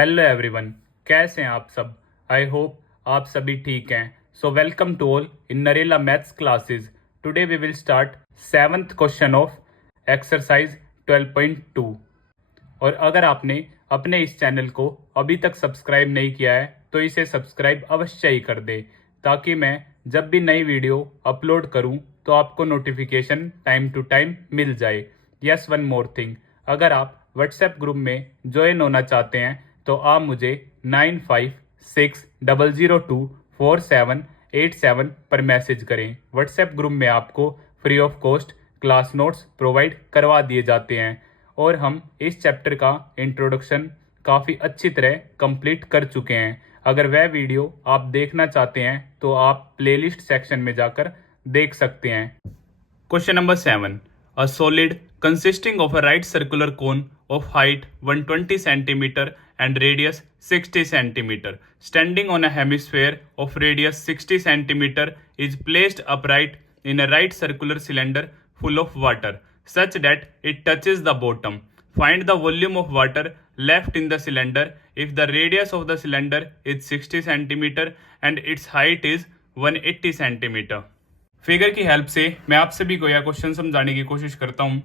Hello everyone, कैसे हैं आप सब। आई होप आप सभी ठीक हैं। So welcome to all in Narela maths classes. Today we will start seventh question of exercise 12.2। और अगर आपने अपने इस चैनल को अभी तक सब्सक्राइब नहीं किया है तो इसे सब्सक्राइब अवश्य ही कर दे, ताकि मैं जब भी नई वीडियो अपलोड करूं तो आपको नोटिफिकेशन टाइम टू टाइम मिल जाए। यस, वन मोर थिंग, अगर आप व्हाट्सएप ग्रुप में ज्वाइन होना चाहते हैं तो आप मुझे 9560024787 पर मैसेज करें। व्हाट्सएप ग्रुप में आपको free of cost class notes provide करवा दिए जाते हैं और हम इस चैप्टर का इंट्रोडक्शन काफ़ी अच्छी तरह कंप्लीट कर चुके हैं। अगर वह वीडियो आप देखना चाहते हैं तो आप प्लेलिस्ट सेक्शन में जाकर देख सकते हैं। Question number 7. A solid consisting of a right circular cone of height 120 centimeter and radius 60 centimeter standing on a hemisphere of radius 60 centimeter is placed upright in a right circular cylinder full of water such that it touches the bottom. Find the volume of water left in the cylinder if the radius of the cylinder is 60 centimeter and its height is 180 centimeter. Figure की help से मैं आप सभी को यह question समझाने की कोशिश करता हूं।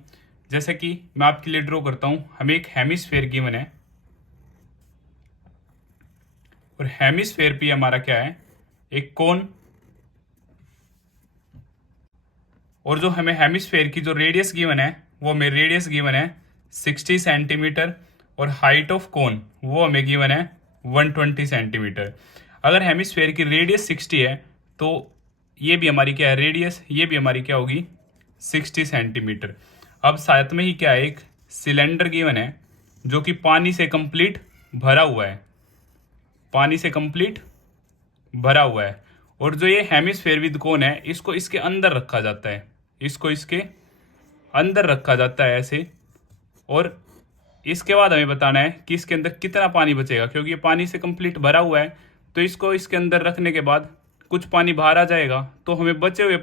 जैसे कि मैं आपके लिए ड्रॉ करता हूं, हमें एक हेमिस्फेयर गिवन है और हेमिस्फेयर पे हमारा क्या है, एक कोन। और जो हमें हेमिस्फेयर की जो रेडियस गिवन है वो हमें रेडियस गिवन है 60 सेंटीमीटर और हाइट ऑफ कोन वो हमें गिवन है 120 सेंटीमीटर। अगर हेमिस्फेयर की रेडियस 60 है तो ये भी हमारी क्या है रेडियस, ये भी हमारी क्या होगी 60 सेंटीमीटर। अब साथ में ही क्या है, एक सिलेंडर गिवन है जो कि पानी से कंप्लीट भरा हुआ है, पानी से कंप्लीट भरा हुआ है। और जो ये हेमिस्फेयर विद कोन है इसको इसके अंदर रखा जाता है, इसको इसके अंदर रखा जाता है ऐसे। और इसके बाद हमें बताना है कि इसके अंदर कितना पानी बचेगा, क्योंकि ये पानी से कंप्लीट भरा हुआ है तो इसको इसके अंदर रखने के बाद कुछ पानी बाहर आ जाएगा, तो हमें बचे हुए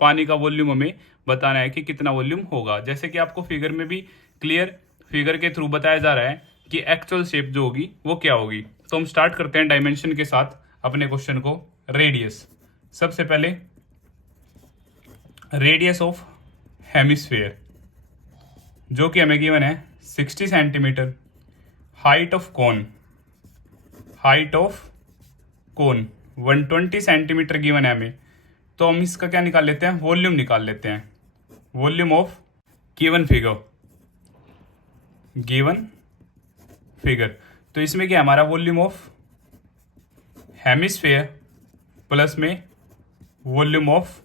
पानी का वॉल्यूम हमें बताना है कि कितना वॉल्यूम होगा। जैसे कि आपको फिगर में भी क्लियर फिगर के थ्रू बताया जा रहा है कि एक्चुअल शेप जो होगी वो क्या होगी। तो हम स्टार्ट करते हैं डायमेंशन के साथ अपने क्वेश्चन को। रेडियस, सबसे पहले रेडियस ऑफ हेमिस्फेयर जो कि हमें गिवन है 60 centimetre. Height of cone, height of cone 120 centimetre given है हमें, तो हम इसका क्या निकाल लेते हैं, वॉल्यूम निकाल लेते हैं। Volume of given figure, given figure. तो इसमें क्या हमारा वॉल्यूम ऑफ हेमिस्फेयर प्लस में वॉल्यूम ऑफ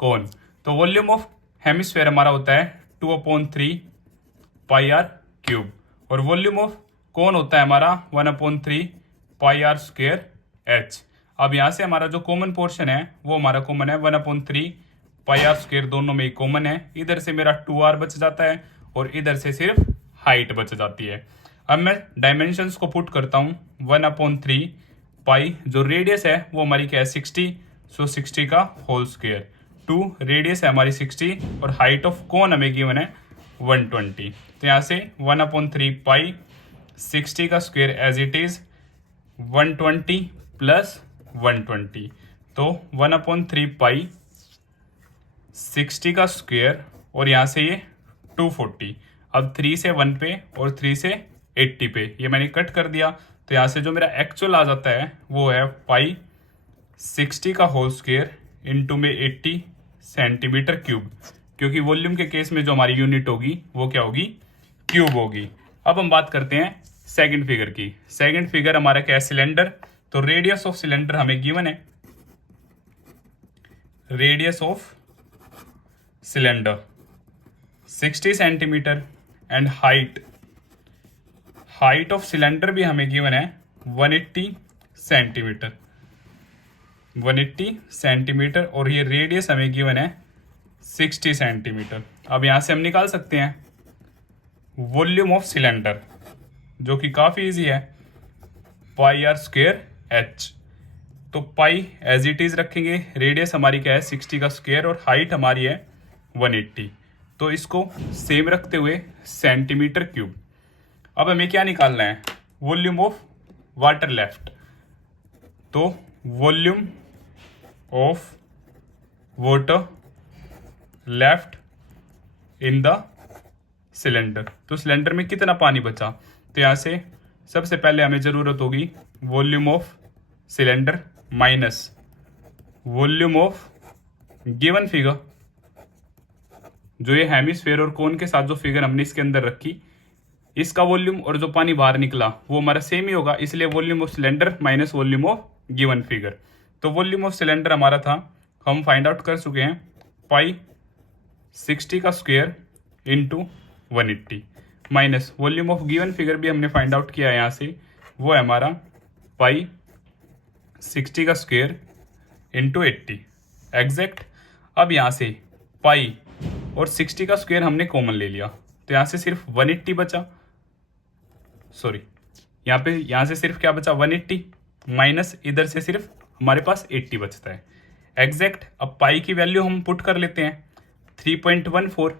कोन। तो वॉल्यूम ऑफ हेमिस्फेयर हमारा होता है 2/3 पाई आर क्यूब और वॉल्यूम ऑफ कोन होता है हमारा 1/3 पाई आर स्क्वायर एच। अब यहां से हमारा जो कॉमन पोर्शन है वो हमारा कॉमन है 1/3 पाई आर स्क्वायर, दोनों में ही कॉमन है। इधर से मेरा 2r बच जाता है और इधर से सिर्फ हाइट बच जाती है। अब मैं डायमेंशंस को पुट करता हूं 1/3 पाई, जो रेडियस है वो हमारी क्या है 60, सो 60 का होल स्क्वायर। 2 रेडियस है हमारी 60 और हाइट ऑफ कोन हमें गिवन है 120। तो यहाँ से 1/3 पाई 60 का square as it is 120 plus 120, तो 1/3 पाई 60 का स्क्वायर और यहाँ से ये 240। अब 3 से 1 पे और 3 से 80 पे ये मैंने कट कर दिया, तो यहाँ से जो मेरा एक्चुअल आ जाता है वो है पाई 60 का होल स्क्वायर इंटू में 80 सेंटीमीटर क्यूब, क्योंकि वॉल्यूम के केस में जो हमारी यूनिट होगी वो क्या होगी, क्यूब होगी। अब हम बात करते हैं सेकंड फिगर की। सेकंड फिगर हमारा क्या है, सिलेंडर। तो रेडियस ऑफ सिलेंडर हमें गिवन है, radius of cylinder 60 centimetre and height of cylinder भी हमें गिवन है 180 सेंटीमीटर, 180 सेंटीमीटर और ये रेडियस हमें गिवन है 60 सेंटीमीटर। अब यहां से हम निकाल सकते हैं वॉल्यूम ऑफ सिलेंडर जो कि काफी इजी है, पाई आर स्क्वायर एच। तो पाई एज इट इज रखेंगे, रेडियस हमारी क्या है 60 का स्क्वायर और हाइट हमारी है 180, तो इसको सेम रखते हुए सेंटीमीटर क्यूब। अब हमें क्या निकालना है, वॉल्यूम ऑफ वाटर लेफ्ट, तो volume of water left in the cylinder, तो सिलेंडर में कितना पानी बचा। तो यहाँ से सबसे पहले हमें ज़रूरत होगी volume of cylinder minus volume of given figure, जो ये हेमिस्फेयर और कोन के साथ जो फिगर हमने इसके अंदर रखी, इसका वॉल्यूम और जो पानी बाहर निकला वो हमारा सेम ही होगा, इसलिए volume of cylinder minus volume of given figure. तो वॉल्यूम ऑफ सिलेंडर हमारा था, हम फाइंड आउट कर चुके हैं, पाई 60 का square into 180 minus volume of given figure भी हमने फाइंड आउट किया है यहाँ से, वो है हमारा पाई 60 का स्क्वायर इंटू 80 एग्जैक्ट। अब यहाँ से पाई और 60 का स्क्वायर हमने कॉमन ले लिया, तो यहाँ से सिर्फ 180 बचा, सॉरी यहाँ से सिर्फ क्या बचा 180 माइनस इधर से सिर्फ हमारे पास 80 बचता है एग्जैक्ट। अब पाई की वैल्यू हम पुट कर लेते हैं 3.14,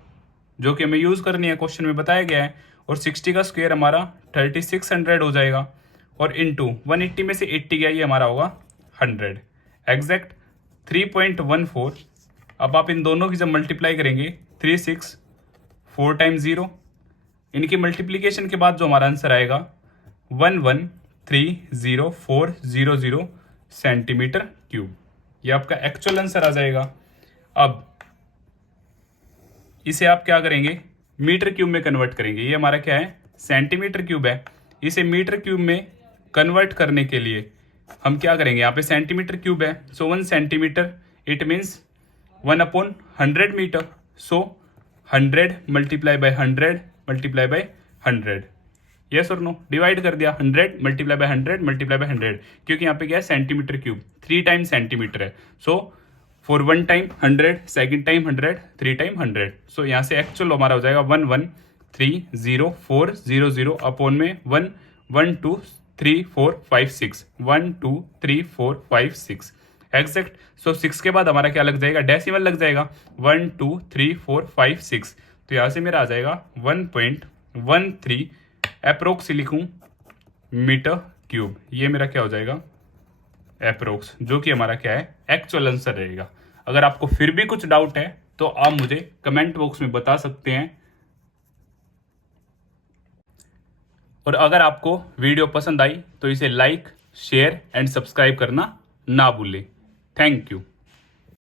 जो कि हमें यूज़ करनी है, क्वेश्चन में बताया गया है, और 60 का स्क्वायर हमारा 3600 हो जाएगा, और इंटू 180 में से 80 गया, ये हमारा होगा 100 एग्जैक्ट 3.14। अब आप इन दोनों की जब मल्टीप्लाई करेंगे 36 4 टाइम्स 0, इनकी मल्टीप्लीकेशन के बाद जो हमारा आंसर आएगा 11304000 सेंटीमीटर क्यूब, ये आपका एक्चुअल आंसर आ जाएगा। अब इसे आप क्या करेंगे, मीटर क्यूब में कन्वर्ट करेंगे, ये हमारा क्या है सेंटीमीटर क्यूब है, इसे मीटर क्यूब में कन्वर्ट करने के लिए हम क्या करेंगे, यहाँ पे सेंटीमीटर क्यूब है, so 1 centimetre it means 1/100 metre, so 100 multiply by 100 multiply by 100, yes और नो, डिवाइड कर दिया 100 मल्टीप्लाई बाय 100 मल्टीप्लाई बाय 100, क्योंकि यहाँ पे क्या है सेंटीमीटर क्यूब 3 टाइम सेंटीमीटर है, so for 1 time 100, second time 100, 3 time 100, सो यहाँ से एक्चुअल हमारा हो जाएगा 11304000 अपॉन में 1 1 2 3 4 5 6 1 2 3 4 5 6 एग्जैक्ट। सो 6 के बाद हमारा क्या लग जाएगा, डेसिमल लग जाएगा 1 2 3 4 5 6, तो यहाँ से मेरा आ जाएगा 1.13 अप्रोक्स लिखूँ मीटर क्यूब, ये मेरा क्या हो जाएगा अप्रोक्स, जो कि हमारा क्या है एक्चुअल आंसर रहेगा। अगर आपको फिर भी कुछ डाउट है तो आप मुझे कमेंट बॉक्स में बता सकते हैं, और अगर आपको वीडियो पसंद आई तो इसे लाइक शेयर एंड सब्सक्राइब करना ना भूलें। Thank you.